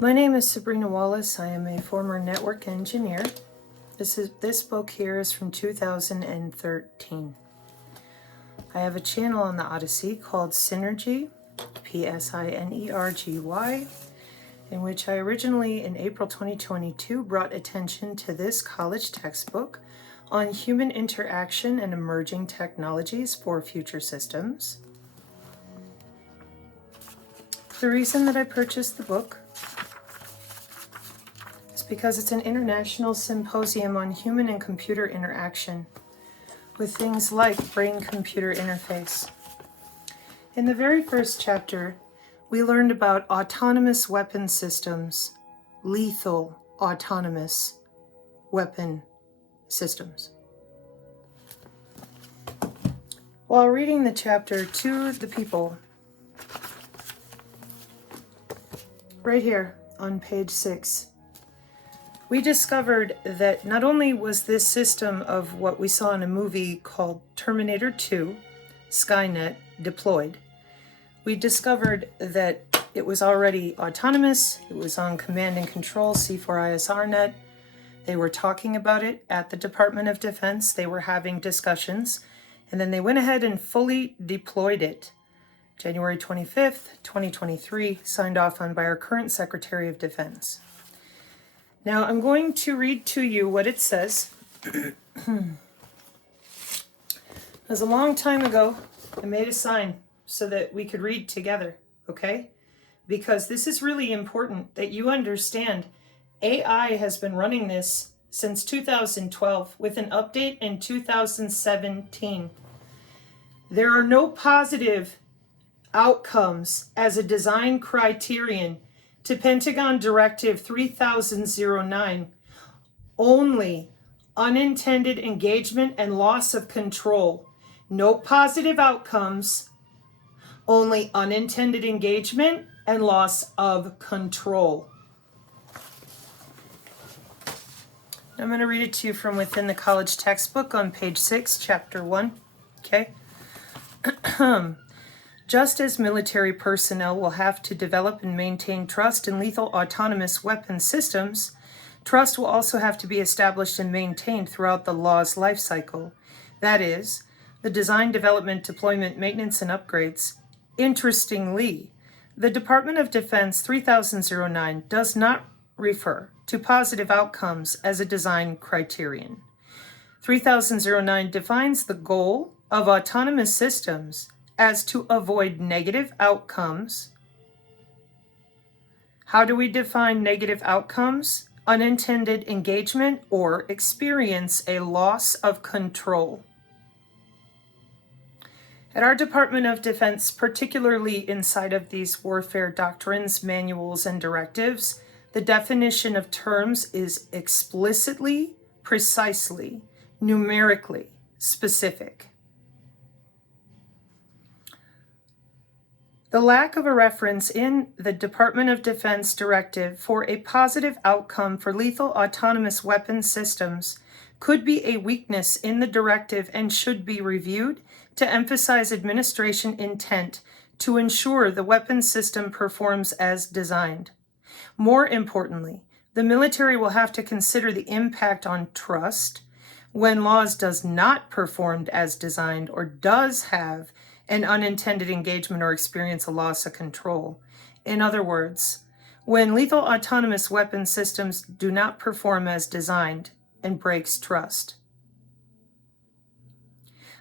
My name is Sabrina Wallace. I am a former network engineer. This book here is from 2013. I have a channel on the Odyssey called Synergy, P-S-I-N-E-R-G-Y, in which I originally, in April 2022, brought attention to this college textbook on human interaction and emerging technologies for future systems. The reason that I purchased the book is because it's an international symposium on human and computer interaction with things like brain-computer interface. In the very first chapter, we learned about autonomous weapon systems, lethal autonomous weapon systems. While reading the chapter to the people, right here on page 6, we discovered that not only was this system of what we saw in a movie called Terminator 2, Skynet, deployed, we discovered that it was already autonomous, it was on command and control, C4ISRnet. They were talking about it at the Department of Defense, they were having discussions, and then they went ahead and fully deployed it. January 25th, 2023, signed off on by our current Secretary of Defense. Now, I'm going to read to you what it says. It was a long time ago. I made a sign so that we could read together, okay? Because this is really important that you understand. AI has been running this since 2012 with an update in 2017. There are no positive outcomes as a design criterion to Pentagon Directive 3009, only unintended engagement and loss of control. No positive outcomes, only unintended engagement and loss of control. I'm going to read it to you from within the college textbook on page 6, chapter 1. Okay? Just as military personnel will have to develop and maintain trust in lethal autonomous weapon systems, trust will also have to be established and maintained throughout the law's life cycle. That is, the design, development, deployment, maintenance, and upgrades. Interestingly, the Department of Defense 3009 does not refer to positive outcomes as a design criterion. 3009 defines the goal of autonomous systems as to avoid negative outcomes. How do we define negative outcomes? Unintended engagement or experience a loss of control. At our Department of Defense, particularly inside of these warfare doctrines, manuals, and directives, the definition of terms is explicitly, precisely, numerically specific. The lack of a reference in the Department of Defense directive for a positive outcome for lethal autonomous weapon systems could be a weakness in the directive and should be reviewed to emphasize administration intent to ensure the weapon system performs as designed. More importantly, the military will have to consider the impact on trust when laws does not perform as designed or does have an unintended engagement or experience a loss of control. In other words, when lethal autonomous weapon systems do not perform as designed and breaks trust.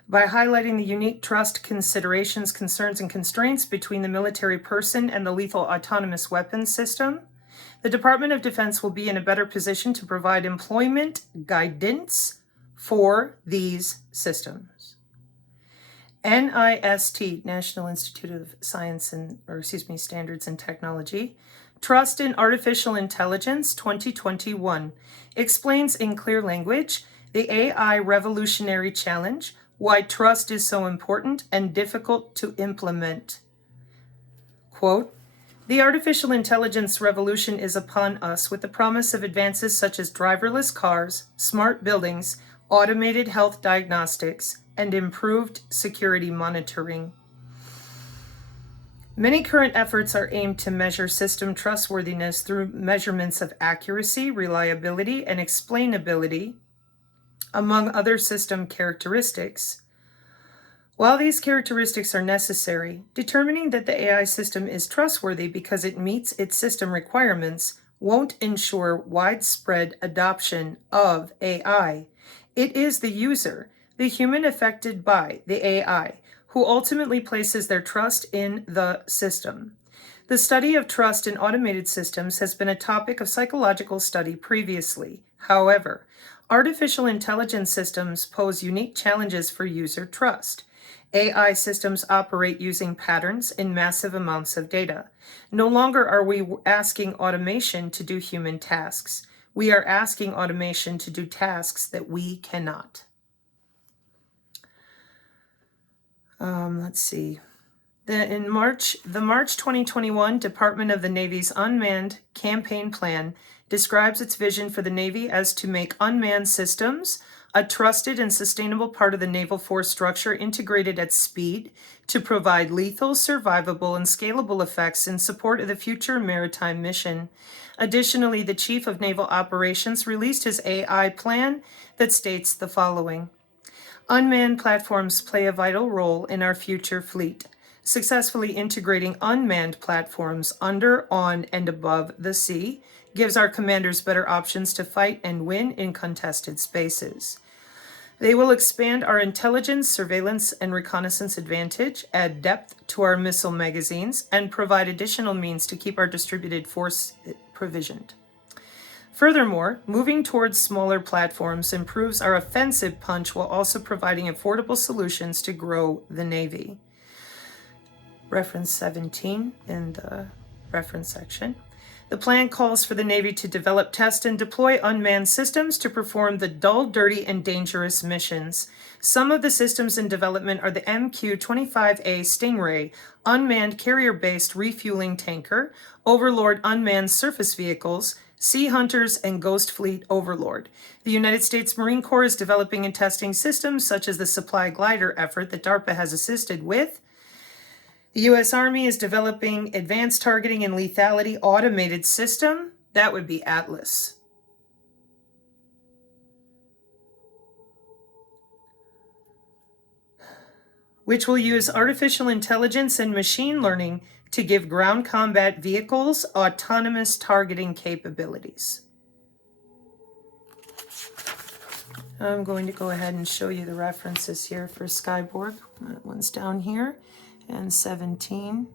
By highlighting the unique trust considerations, concerns, and constraints between the military person and the lethal autonomous weapon system, the Department of Defense will be in a better position to provide employment guidance for these systems. NIST, National Institute of Standards and Technology, Trust in Artificial Intelligence 2021 explains in clear language the AI revolutionary challenge, why trust is so important and difficult to implement. Quote, "The artificial intelligence revolution is upon us with the promise of advances such as driverless cars, smart buildings, automated health diagnostics, and improved security monitoring. Many current efforts are aimed to measure system trustworthiness through measurements of accuracy, reliability, and explainability, among other system characteristics. While these characteristics are necessary, determining that the AI system is trustworthy because it meets its system requirements won't ensure widespread adoption of AI. It is the user, the human affected by the AI, who ultimately places their trust in the system. The study of trust in automated systems has been a topic of psychological study previously. However, artificial intelligence systems pose unique challenges for user trust. AI systems operate using patterns in massive amounts of data. No longer are we asking automation to do human tasks. We are asking automation to do tasks that we cannot. Let's see. The March 2021 Department of the Navy's Unmanned Campaign Plan describes its vision for the Navy as to make unmanned systems a trusted and sustainable part of the naval force structure integrated at speed to provide lethal, survivable, and scalable effects in support of the future maritime mission. Additionally, the Chief of Naval Operations released his AI plan that states the following. Unmanned platforms play a vital role in our future fleet. Successfully integrating unmanned platforms under, on, and above the sea gives our commanders better options to fight and win in contested spaces. They will expand our intelligence, surveillance, and reconnaissance advantage, add depth to our missile magazines, and provide additional means to keep our distributed force provisioned. Furthermore, moving towards smaller platforms improves our offensive punch while also providing affordable solutions to grow the Navy. Reference 17 in the reference section. The plan calls for the Navy to develop, test, and deploy unmanned systems to perform the dull, dirty, and dangerous missions. Some of the systems in development are the MQ-25A Stingray, unmanned carrier-based refueling tanker, Overlord unmanned surface vehicles, Sea Hunters, and Ghost Fleet Overlord. The United States Marine Corps is developing and testing systems such as the supply glider effort that DARPA has assisted with. The U.S. Army is developing advanced targeting and lethality automated system. That would be Atlas. Which will use artificial intelligence and machine learning to give ground combat vehicles autonomous targeting capabilities. I'm going to go ahead and show you the references here for Skyborg. That one's down here. And 17.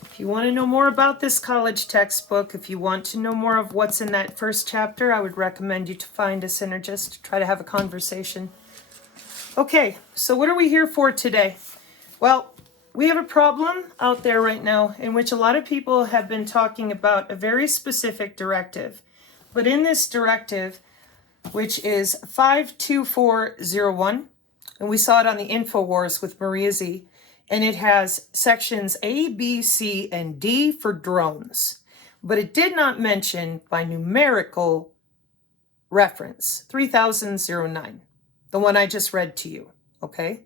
If you want to know more about this college textbook, if you want to know more of what's in that first chapter, I would recommend you to find a synergist, try to have a conversation. Okay, so what are we here for today? Well, we have a problem out there right now in which a lot of people have been talking about a very specific directive. But in this directive, which is 52401, and we saw it on the InfoWars with Maria Z. And it has sections A, B, C, and D for drones. But it did not mention by numerical reference 3009, the one I just read to you, okay?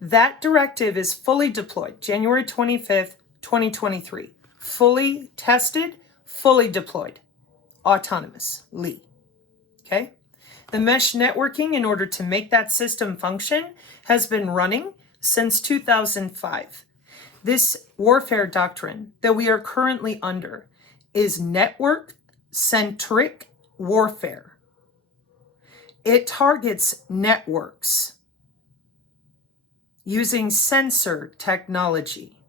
That directive is fully deployed, January 25th, 2023. Fully tested, fully deployed, autonomously, okay? The mesh networking, in order to make that system function, has been running since 2005. This warfare doctrine that we are currently under is network-centric warfare. It targets networks using sensor technology.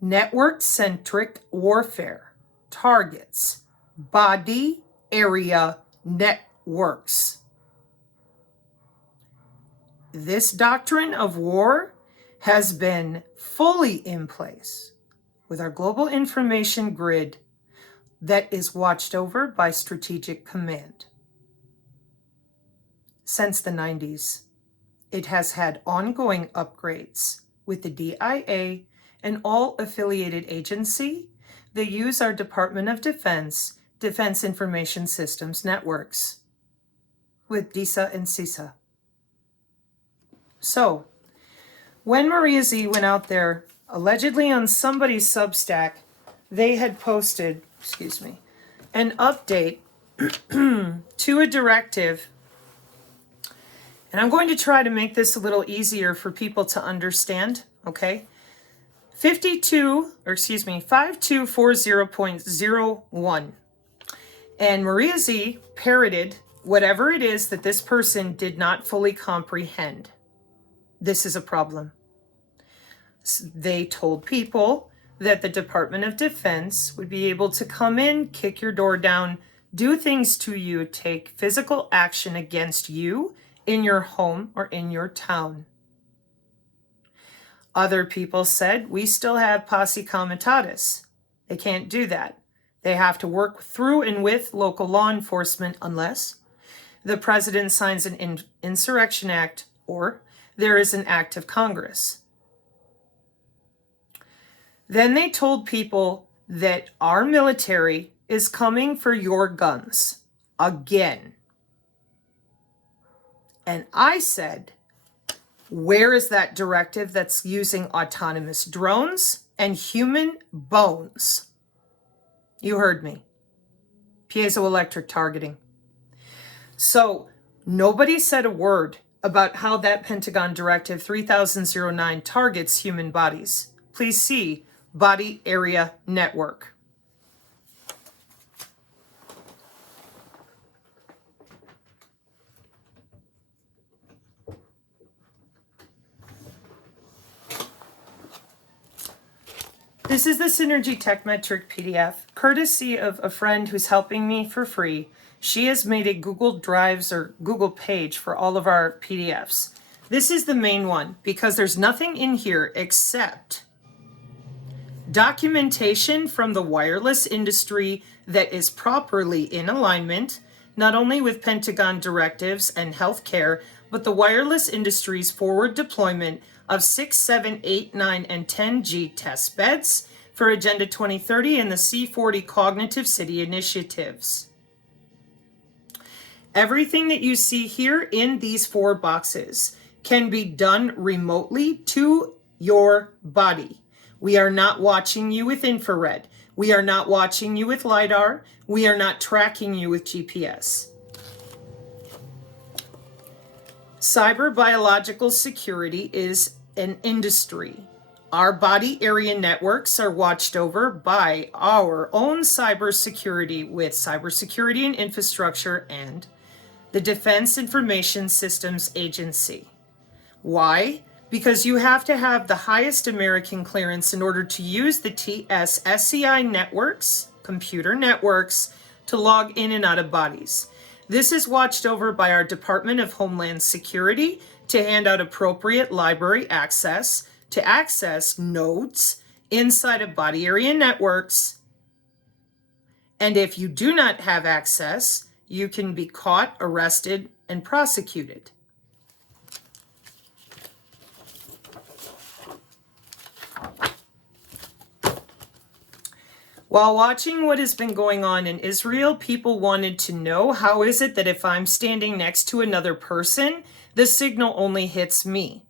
Network-centric warfare targets body area networks. This doctrine of war has been fully in place with our global information grid that is watched over by Strategic Command. Since the 90s, it has had ongoing upgrades with the DIA and all affiliated agency that use our Department of Defense Information Systems networks with DISA and CISA. So, When Maria Z went out there, allegedly on somebody's Substack, they had posted, an update to a directive. And I'm going to try to make this a little easier for people to understand, okay? 5240.01. And Maria Z parroted whatever it is that this person did not fully comprehend. This is a problem. They told people that the Department of Defense would be able to come in, kick your door down, do things to you, take physical action against you in your home or in your town. Other people said, we still have posse comitatus. They can't do that. They have to work through and with local law enforcement unless the president signs an insurrection act or there is an act of Congress. Then they told people that our military is coming for your guns again. And I said, where is that directive that's using autonomous drones and human bones? You heard me. Piezoelectric targeting. So nobody said a word about how that Pentagon Directive 3009 targets human bodies. Please see Body Area Network. This is the Synergy Tech Metric PDF, courtesy of a friend who's helping me for free. She has made a Google Drives or Google page for all of our PDFs. This is the main one because there's nothing in here except documentation from the wireless industry that is properly in alignment, not only with Pentagon directives and healthcare, but the wireless industry's forward deployment of 6, 7, 8, 9, and 10G test beds for Agenda 2030 and the C40 Cognitive City initiatives. Everything that you see here in these 4 boxes can be done remotely to your body. We are not watching you with infrared. We are not watching you with LiDAR. We are not tracking you with GPS. Cyber biological security is an industry. Our body area networks are watched over by our own cybersecurity with Cybersecurity and Infrastructure and the Defense Information Systems Agency. Why? Because you have to have the highest American clearance in order to use the TS-SCI networks, computer networks, to log in and out of bodies. This is watched over by our Department of Homeland Security to hand out appropriate library access to access nodes inside of body area networks. And if you do not have access, you can be caught, arrested, and prosecuted. While watching what has been going on in Israel, people wanted to know, how is it that if I'm standing next to another person, the signal only hits me?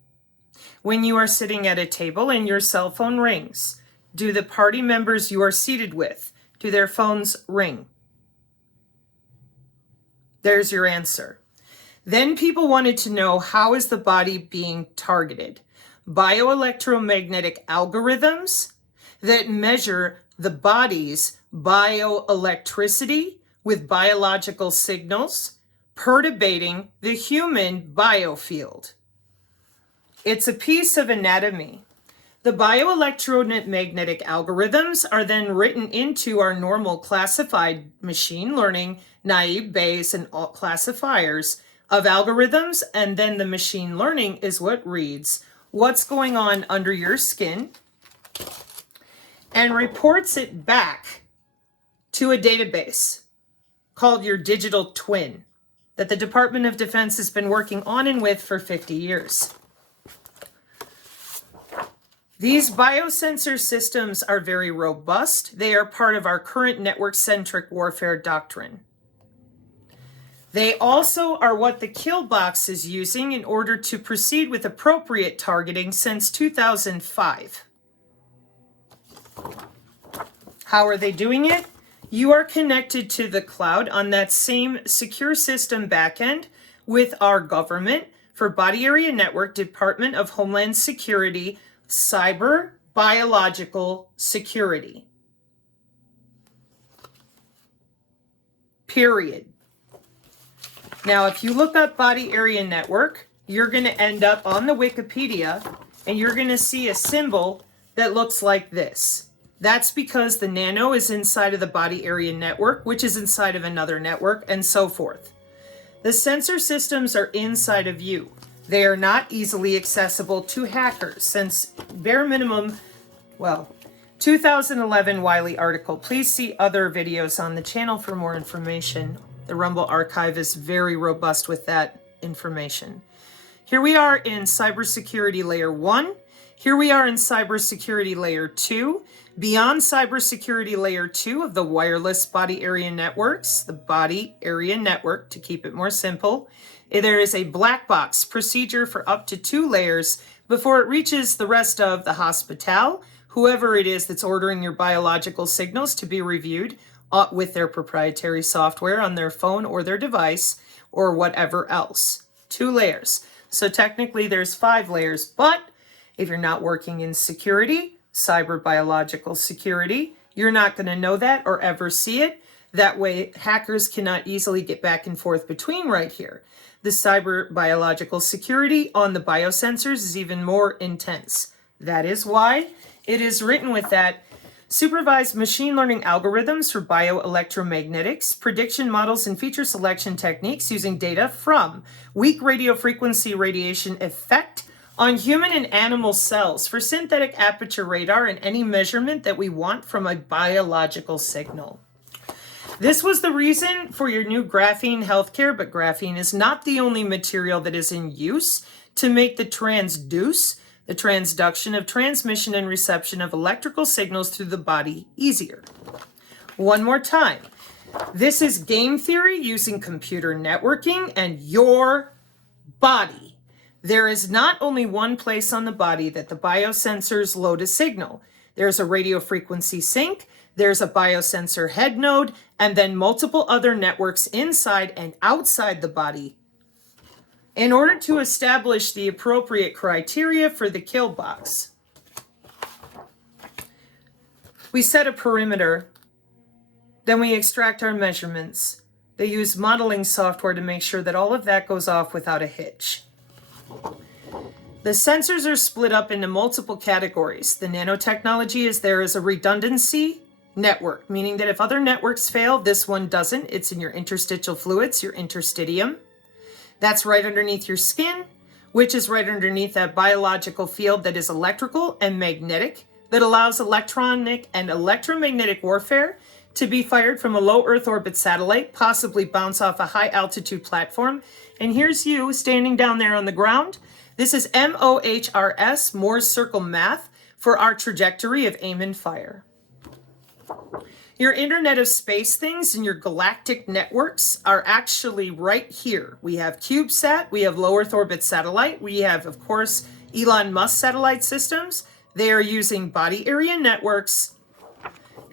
When you are sitting at a table and your cell phone rings, do the party members you are seated with, do their phones ring? There's your answer. Then people wanted to know, how is the body being targeted? Bioelectromagnetic algorithms that measure the body's bioelectricity with biological signals, perturbating the human biofield. It's a piece of anatomy. The bioelectromagnetic algorithms are then written into our normal classified machine learning, naive Bayes, and alt classifiers of algorithms, and then the machine learning is what reads what's going on under your skin and reports it back to a database called your digital twin that the Department of Defense has been working on and with for 50 years. These biosensor systems are very robust. They are part of our current network-centric warfare doctrine. They also are what the kill box is using in order to proceed with appropriate targeting since 2005. How are they doing it? You are connected to the cloud on that same secure system backend with our government for Body Area Network, Department of Homeland Security, Cyber Biological Security. Period. Now, if you look up Body Area Network, you're going to end up on the Wikipedia and you're going to see a symbol that looks like this. That's because the nano is inside of the Body Area Network, which is inside of another network, and so forth. The sensor systems are inside of you. They are not easily accessible to hackers since bare minimum, 2011 Wiley article. Please see other videos on the channel for more information. The Rumble archive is very robust with that information. Here we are in cybersecurity layer 1. Here we are in cybersecurity layer 2. Beyond cybersecurity layer 2 of the wireless body area networks, the body area network, to keep it more simple, there is a black box procedure for up to 2 layers before it reaches the rest of the hospital, whoever it is that's ordering your biological signals to be reviewed with their proprietary software on their phone or their device or whatever else. 2 layers. So technically there's 5 layers, but if you're not working in security, cyber biological security, you're not going to know that or ever see it. That way hackers cannot easily get back and forth between right here. The cyber biological security on the biosensors is even more intense. That is why it is written with that supervised machine learning algorithms for bioelectromagnetics, prediction models, and feature selection techniques using data from weak radiofrequency radiation effect on human and animal cells for synthetic aperture radar and any measurement that we want from a biological signal. This was the reason for your new graphene healthcare, but graphene is not the only material that is in use to make the transduce, the transduction of transmission and reception of electrical signals through the body easier. One more time. This is game theory using computer networking and your body. There is not only one place on the body that the biosensors load a signal. There's a radio frequency sink, there's a biosensor head node, and then multiple other networks inside and outside the body in order to establish the appropriate criteria for the kill box. We set a perimeter, then we extract our measurements. They use modeling software to make sure that all of that goes off without a hitch. The sensors are split up into multiple categories. The nanotechnology is there as a redundancy network, meaning that if other networks fail, this one doesn't. It's in your interstitial fluids, your interstitium. That's right underneath your skin, which is right underneath that biological field that is electrical and magnetic, that allows electronic and electromagnetic warfare to be fired from a low Earth orbit satellite, possibly bounce off a high altitude platform. And here's you standing down there on the ground. This is MOHRS, Moore's Circle Math, for our trajectory of aim and fire. Your Internet of Space things and your galactic networks are actually right here. We have CubeSat, we have low Earth orbit satellite, we have, of course, Elon Musk satellite systems. They are using body area networks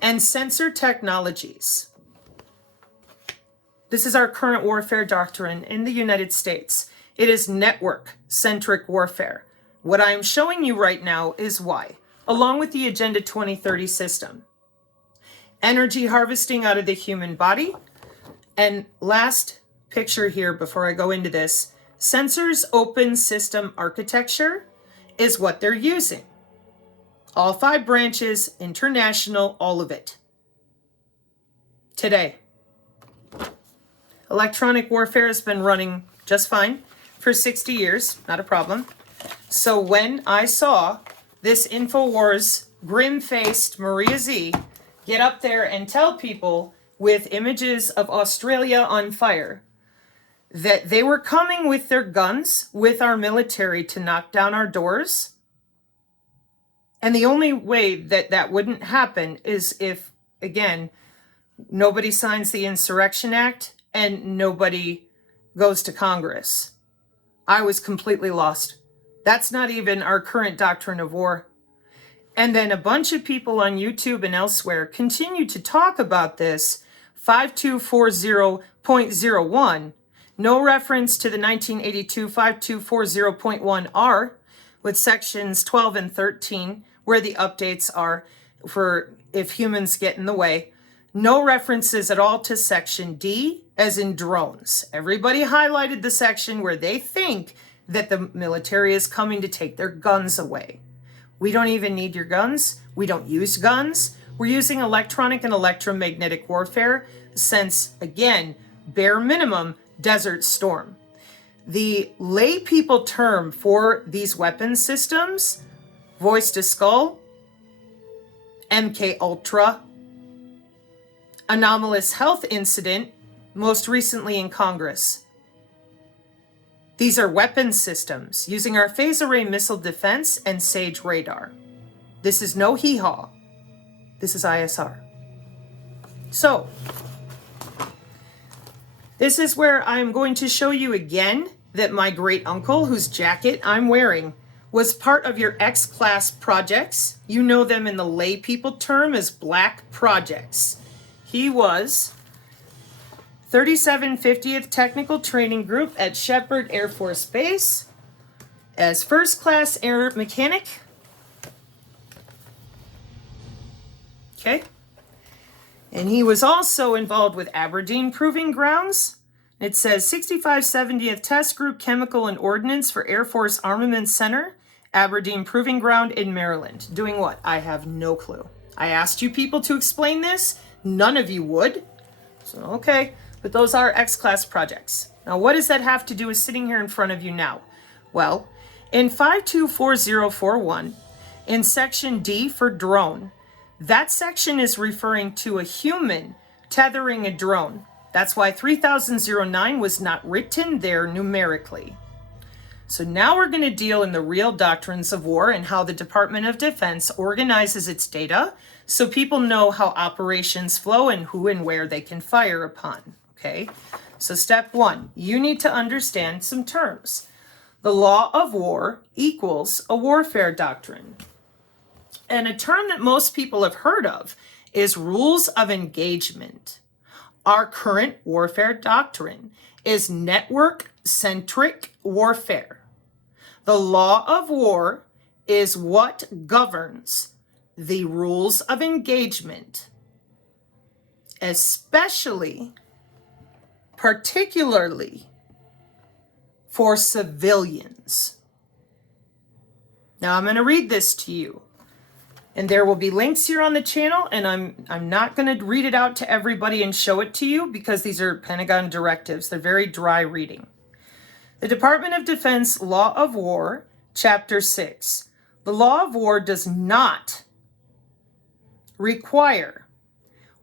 and sensor technologies. This is our current warfare doctrine in the United States. It is network-centric warfare. What I am showing you right now is why, along with the Agenda 2030 system. Energy harvesting out of the human body. And last picture here before I go into this, sensors open system architecture is what they're using. All 5 branches, international, all of it. Today. Electronic warfare has been running just fine for 60 years, not a problem. So when I saw this InfoWars grim-faced Maria Z get up there and tell people with images of Australia on fire that they were coming with their guns, with our military to knock down our doors, and the only way that that wouldn't happen is if, again, nobody signs the Insurrection Act and nobody goes to Congress. I was completely lost. That's not even our current doctrine of war. And then a bunch of people on YouTube and elsewhere continue to talk about this 5240.01, no reference to the 1982 5240.1R with sections 12 and 13, where the updates are for if humans get in the way. No references at all to section D, as in drones. Everybody highlighted the section where they think that the military is coming to take their guns away. We don't even need your guns. We don't use guns. We're using electronic and electromagnetic warfare since, again, bare minimum, Desert Storm. The lay people term for these weapon systems, voice to skull, MK Ultra, anomalous health incident, most recently in Congress. These are weapon systems using our phase array missile defense and SAGE radar. This is no hee-haw. This is ISR. So, this is where I'm going to show you again that my great uncle, whose jacket I'm wearing, was part of your X-class projects. You know them in the lay people term as black projects. He was 3750th Technical Training Group at Shepherd Air Force Base as first class air mechanic. Okay. And he was also involved with Aberdeen Proving Grounds. It says 6570th Test Group Chemical and Ordnance for Air Force Armament Center, Aberdeen Proving Ground in Maryland. Doing what? I have no clue. I asked you people to explain this. None of you would. So, okay. But those are X-class projects. Now, what does that have to do with sitting here in front of you now? Well, in 524041, in section D for drone, that section is referring to a human tethering a drone. That's why 3009 was not written there numerically. So now we're going to deal in the real doctrines of war and how the Department of Defense organizes its data so people know how operations flow and who and where they can fire upon. Okay, so step one, you need to understand some terms. The law of war equals a warfare doctrine. And a term that most people have heard of is rules of engagement. Our current warfare doctrine is network-centric warfare. The law of war is what governs the rules of engagement, particularly for civilians. Now I'm going to read this to you. And there will be links here on the channel, and I'm not going to read it out to everybody and show it to you because these are Pentagon directives. They're very dry reading. The Department of Defense Law of War, Chapter 6. The law of war does not require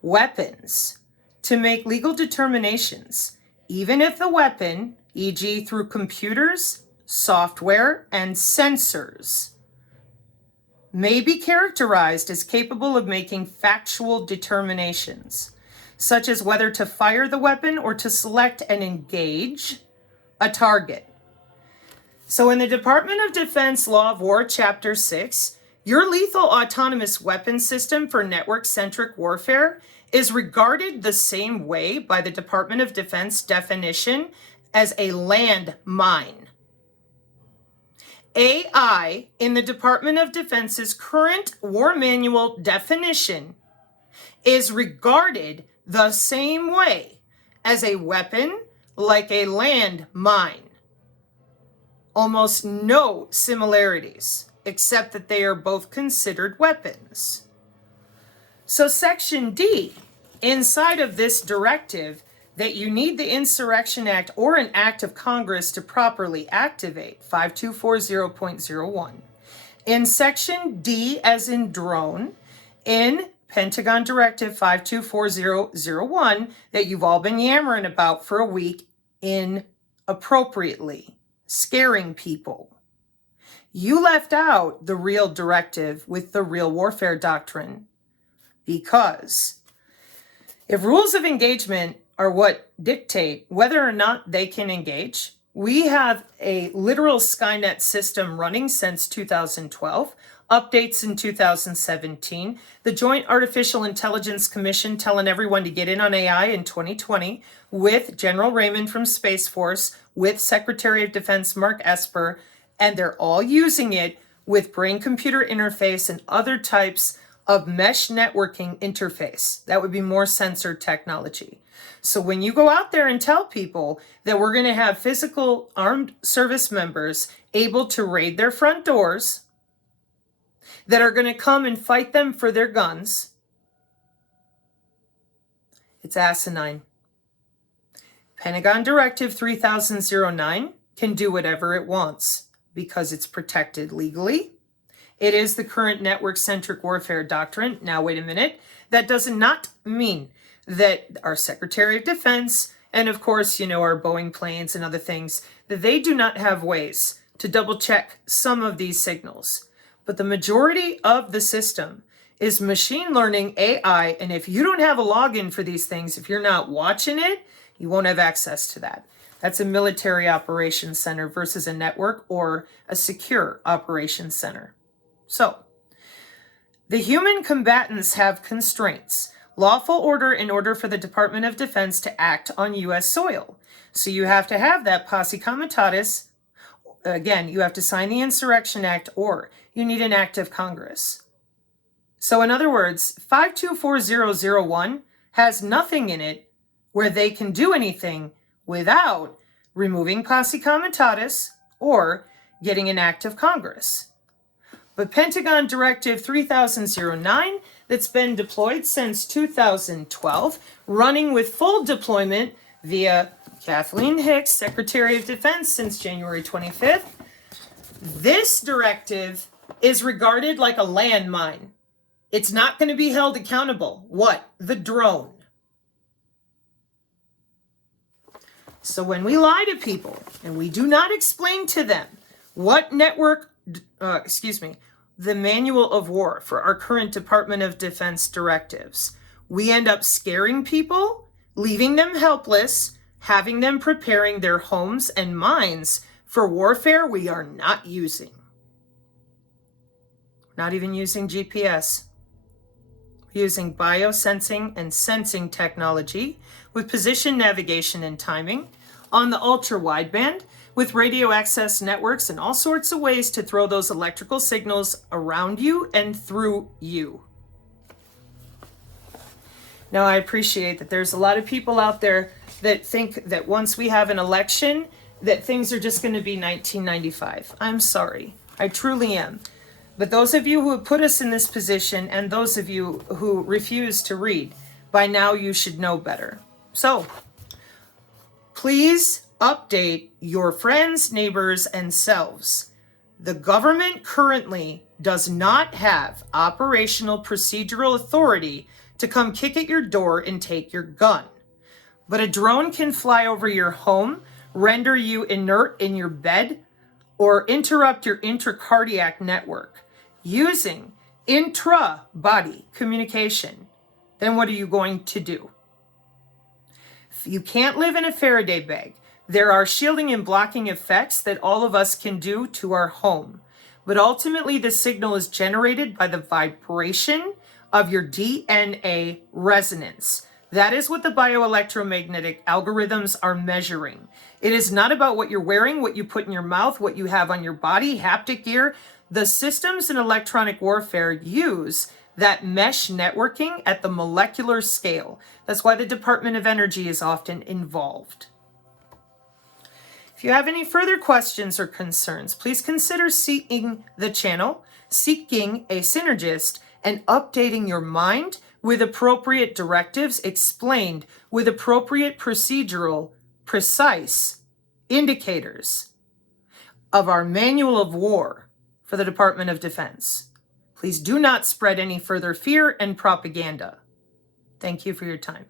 weapons to make legal determinations, even if the weapon, e.g. through computers, software, and sensors, may be characterized as capable of making factual determinations, such as whether to fire the weapon or to select and engage a target. So in the Department of Defense Law of War, Chapter 6, your lethal autonomous weapon system for network-centric warfare is regarded the same way by the Department of Defense definition as a landmine. AI in the Department of Defense's current war manual definition is regarded the same way as a weapon like a landmine. Almost no similarities, except that they are both considered weapons. So Section D, inside of this directive, that you need the Insurrection Act or an act of Congress to properly activate, 5240.01. In Section D, as in drone, in Pentagon Directive 524001, that you've all been yammering about for a week inappropriately, scaring people. You left out the real directive with the real warfare doctrine because if rules of engagement are what dictate whether or not they can engage. We have a literal Skynet system running since 2012, updates in 2017, the Joint Artificial Intelligence Commission telling everyone to get in on AI in 2020, with General Raymond from Space Force, with Secretary of Defense Mark Esper, and they're all using it with brain-computer interface and other types of mesh networking interface. That would be more sensor technology. So when you go out there and tell people that we're going to have physical armed service members able to raid their front doors, that are going to come and fight them for their guns, it's asinine. Pentagon Directive 3009 can do whatever it wants because it's protected legally. It is the current network-centric warfare doctrine. Now, wait a minute. That does not mean that our Secretary of Defense and, of course, our Boeing planes and other things, that they do not have ways to double-check some of these signals. But the majority of the system is machine learning AI, and if you don't have a login for these things, if you're not watching it, you won't have access to that. That's a military operations center versus a network or a secure operations center. So, the human combatants have constraints. Lawful order in order for the Department of Defense to act on U.S. soil. So you have to have that posse comitatus. Again, you have to sign the Insurrection Act, or you need an act of Congress. So in other words, 524001 has nothing in it where they can do anything without removing posse comitatus or getting an act of Congress. But Pentagon Directive 3009, that's been deployed since 2012, running with full deployment via Kathleen Hicks, Secretary of Defense, since January 25th. This directive is regarded like a landmine. It's not going to be held accountable. What? The drone. So when we lie to people and we do not explain to them what the manual of war for our current Department of Defense directives, we end up scaring people, leaving them helpless, having them preparing their homes and minds for warfare we are not using. Not even using GPS. We're using biosensing and sensing technology with position navigation and timing on the ultra-wideband, with radio access networks and all sorts of ways to throw those electrical signals around you and through you. Now, I appreciate that there's a lot of people out there that think that once we have an election, that things are just going to be 1995. I'm sorry. I truly am. But those of you who have put us in this position, and those of you who refuse to read, by now you should know better. So, please update your friends, neighbors, and selves. The government currently does not have operational procedural authority to come kick at your door and take your gun. But a drone can fly over your home, render you inert in your bed, or interrupt your intracardiac network using intra-body communication. Then what are you going to do? You can't live in a Faraday bag. There are shielding and blocking effects that all of us can do to our home. But ultimately, the signal is generated by the vibration of your DNA resonance. That is what the bioelectromagnetic algorithms are measuring. It is not about what you're wearing, what you put in your mouth, what you have on your body, haptic gear. The systems in electronic warfare use that mesh networking at the molecular scale. That's why the Department of Energy is often involved. If you have any further questions or concerns, please consider seeking the channel, seeking a synergist, and updating your mind with appropriate directives explained with appropriate procedural, precise indicators of our manual of war for the Department of Defense. Please do not spread any further fear and propaganda. Thank you for your time.